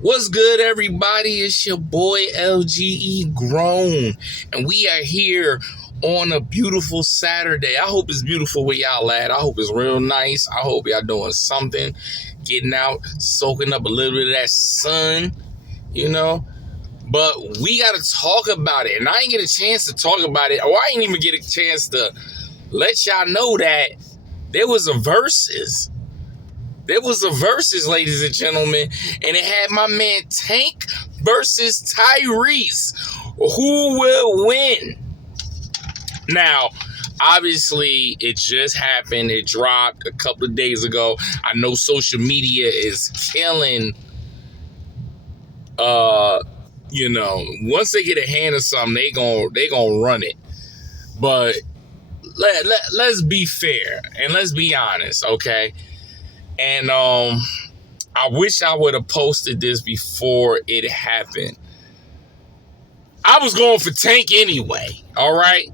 What's good, everybody? It's your boy LGE Grown, and we are here on a beautiful Saturday. I hope it's beautiful where y'all at. I hope it's real nice. I hope y'all doing something, getting out, soaking up a little bit of that sun, you know. But we got to talk about it, and I ain't get a chance to talk about it, or I ain't even get a chance to let y'all know that there was a versus. There was a versus, ladies and gentlemen, and it had my man Tank versus Tyrese. Who will win? Now, obviously, it just happened. It dropped a couple of days ago. I know social media is killing, once they get a hand of something, they gonna run it. But let's be fair and let's be honest, okay? And I wish I would have posted this before it happened. I was going for Tank anyway, all right?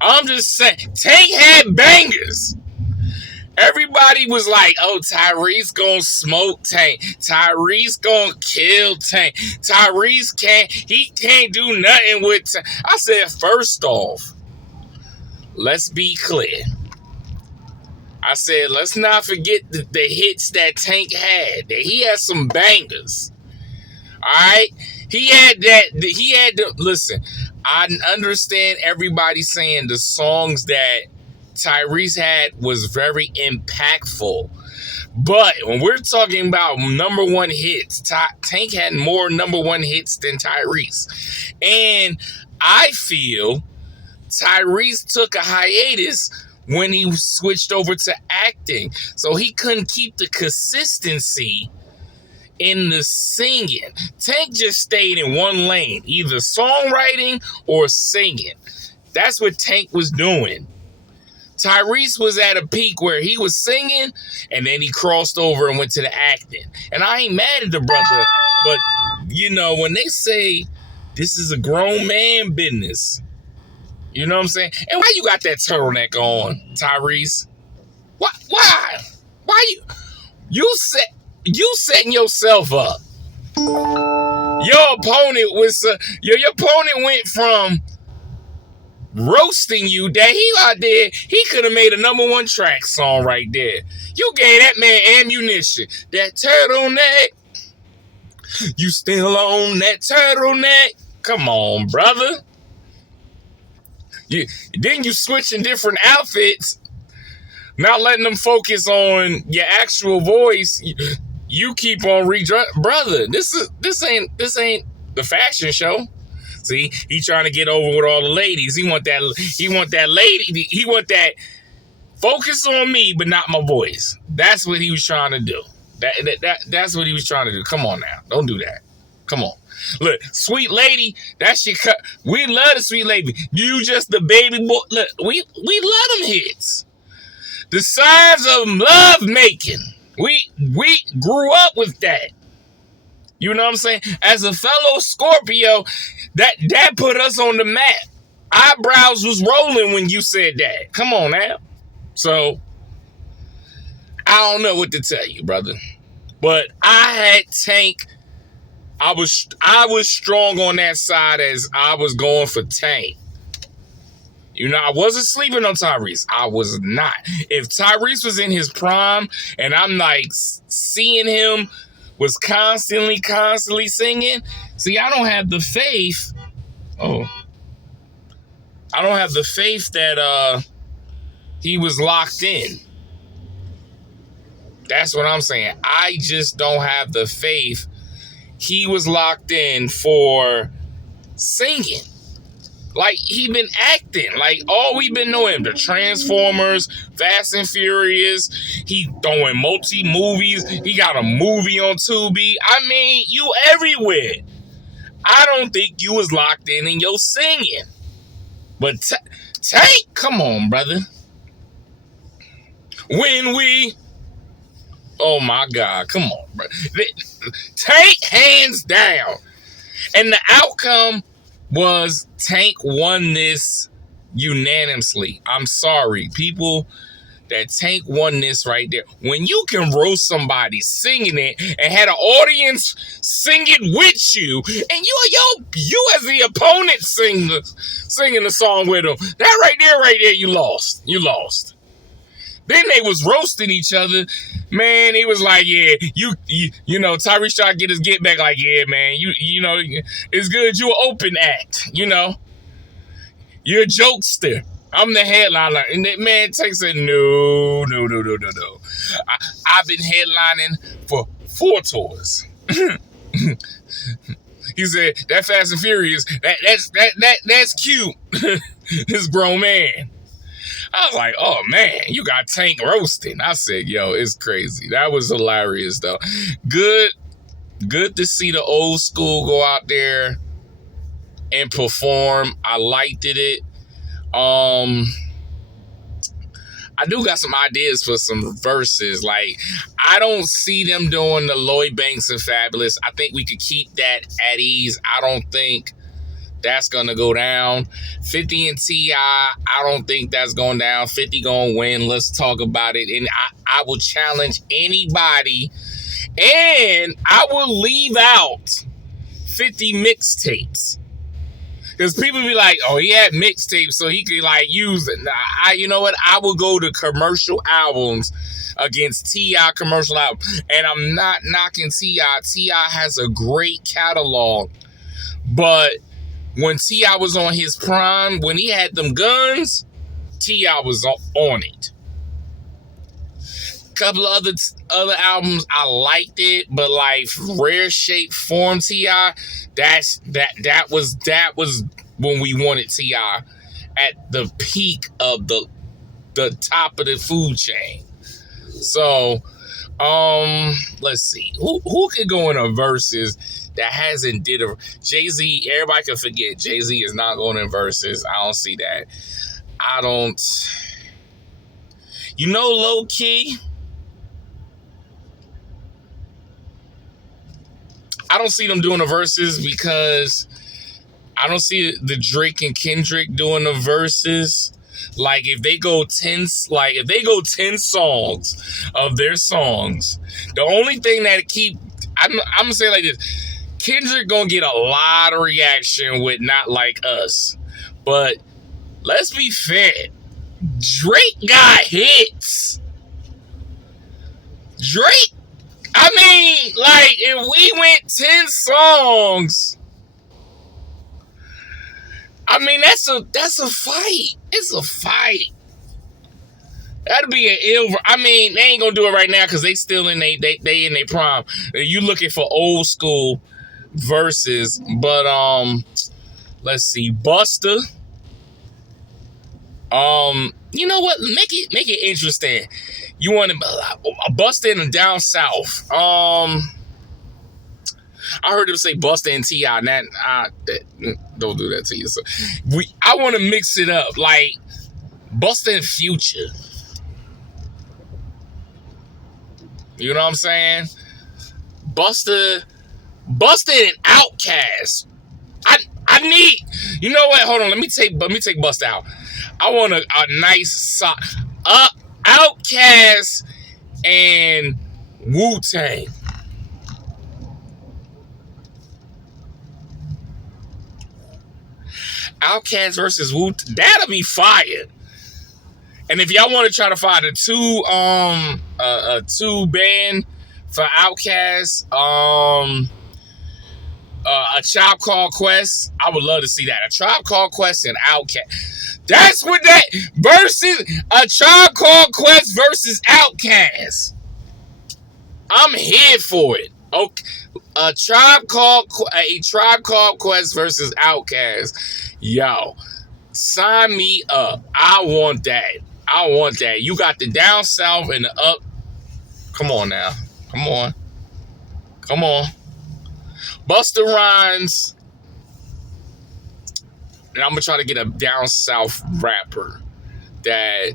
I'm just saying, Tank had bangers. Everybody was like, oh, Tyrese gonna smoke Tank. Tyrese gonna kill Tank. Tyrese can't do nothing with Tank. I said, first off, let's be clear. I said, let's not forget the hits that Tank had. That he had some bangers. All right? Listen, I understand everybody saying the songs that Tyrese had was very impactful. But when we're talking about number one hits, Tank had more number one hits than Tyrese. And I feel Tyrese took a hiatus when he switched over to acting. So he couldn't keep the consistency in the singing. Tank just stayed in one lane, either songwriting or singing. That's what Tank was doing. Tyrese was at a peak where he was singing, and then he crossed over and went to the acting. And I ain't mad at the brother, but, when they say this is a grown man business, you know what I'm saying? And why you got that turtleneck on, Tyrese? Why? Why you setting yourself up? Your opponent went from roasting you that he out there, he could have made a number one track song right there. You gave that man ammunition. That turtleneck. You still on that turtleneck? Come on, brother. Then you switching different outfits, not letting them focus on your actual voice. You keep on brother. This ain't the fashion show. See, he trying to get over with all the ladies. He want that lady. He want that focus on me, but not my voice. That's what he was trying to do. That's what he was trying to do. Come on now, don't do that. Come on. Look, sweet lady, that shit cut. We love the sweet lady. You just the baby boy. Look, we love them hits. The signs of love making. We grew up with that. You know what I'm saying? As a fellow Scorpio, that put us on the map. Eyebrows was rolling when you said that. Come on now. So I don't know what to tell you, brother. But I had Tank. I was strong on that side as I was going for Tank. I wasn't sleeping on Tyrese. I was not. If Tyrese was in his prime and I'm like seeing him was constantly singing, see, I don't have the faith. I don't have the faith that he was locked in. That's what I'm saying. I just don't have the faith he was locked in for singing. Like, he been acting. Like, all we've been knowing, the Transformers, Fast and Furious, he throwing multi-movies. He got a movie on Tubi. I mean, you everywhere. I don't think you was locked in your singing. But Tank, come on, brother. Oh my God, come on, bro. Tank hands down. And the outcome was Tank won this unanimously. I'm sorry. People that Tank won this right there. When you can roast somebody singing it and had an audience sing it with you, and you as the opponent singing the song with them, that right there, you lost. You lost. Then they was roasting each other. Man, he was like, yeah, you know, Tyrese tried to get his get back, like, yeah, man, you know, it's good you an open act, you know. You're a jokester. I'm the headliner. And that man takes it, no. I've been headlining for 4 tours. He said, that Fast and Furious, that's cute. This grown man. I was like, oh man, you got Tank roasting. I said, yo, it's crazy. That was hilarious though. Good to see the old school go out there and perform. I liked it. I do got some ideas for some verses. Like, I don't see them doing the Lloyd Banks and Fabulous. I think we could keep that at ease. I don't think that's gonna go down. 50 and T.I., I don't think that's going down. 50 gonna win. Let's talk about it. And I will challenge anybody, and I will leave out 50 mixtapes. Because people be like, oh, he had mixtapes, so he could like use it. Nah, you know what? I will go to commercial albums against T.I. commercial album. And I'm not knocking T.I. T.I. has a great catalog. But when T.I. was on his prime, when he had them guns, T.I. was on it. Couple of other albums, I liked it, but like Rare Shape Form T.I., that was when we wanted T.I. at the peak of the top of the food chain. So, let's see. Who could go in a versus that hasn't did a Jay-Z? Everybody can forget Jay-Z is not going in versus. I don't see that. You know, low key, I don't see them doing the verses because I don't see the Drake and Kendrick doing the verses. Like if they go 10 songs of their songs, the only thing that I'm gonna say it like this: Kendrick gonna get a lot of reaction with Not Like Us, but let's be fair, Drake got hits. Drake. I mean, like, if we went 10 songs, I mean, that's a fight. It's a fight. That'd be an ill. I mean, they ain't gonna do it right now because they still in they in their prime. You looking for old school verses, but let's see, Busta. You know what? Make it interesting. You want a Busta in the down south. I heard them say Busta and T.I. Don't do that to you. So I want to mix it up, like Busta and Future. You know what I'm saying? Busta and Outkast. I need. You know what? Hold on. Let me take Busta out. I want a nice Outkast and Wu-Tang. Outkast versus Wu-Tang. That'll be fire. And if y'all want to try to find a two band for Outkast, a Tribe Called Quest, I would love to see that. A Tribe Called Quest and Outkast. That's what that versus a Tribe Called Quest versus Outkast. I'm here for it. Okay, a Tribe Called Quest versus Outkast. Yo, sign me up. I want that. You got the down south and the up. Come on now. Come on. Busta Rhymes. And I'm going to try to get a down south rapper that...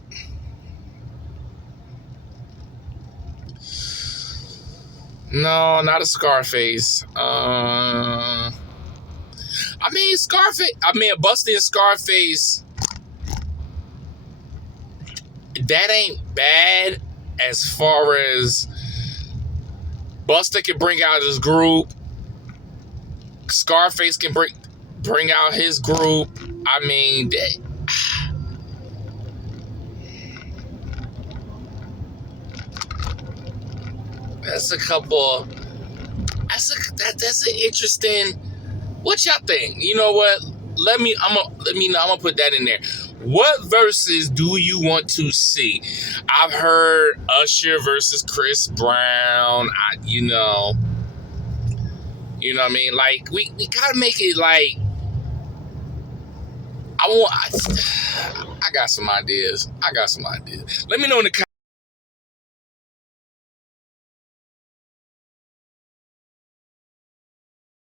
No, not a Scarface. Busta and Scarface. that ain't bad as far as Busta can bring out his group. Scarface can bring out his group. I mean, that's a couple. That's an interesting. What y'all think? You know what? I'm gonna put that in there. What verses do you want to see? I've heard Usher versus Chris Brown. You know what I mean? Like we gotta make it like I got some ideas. Let me know in the comments.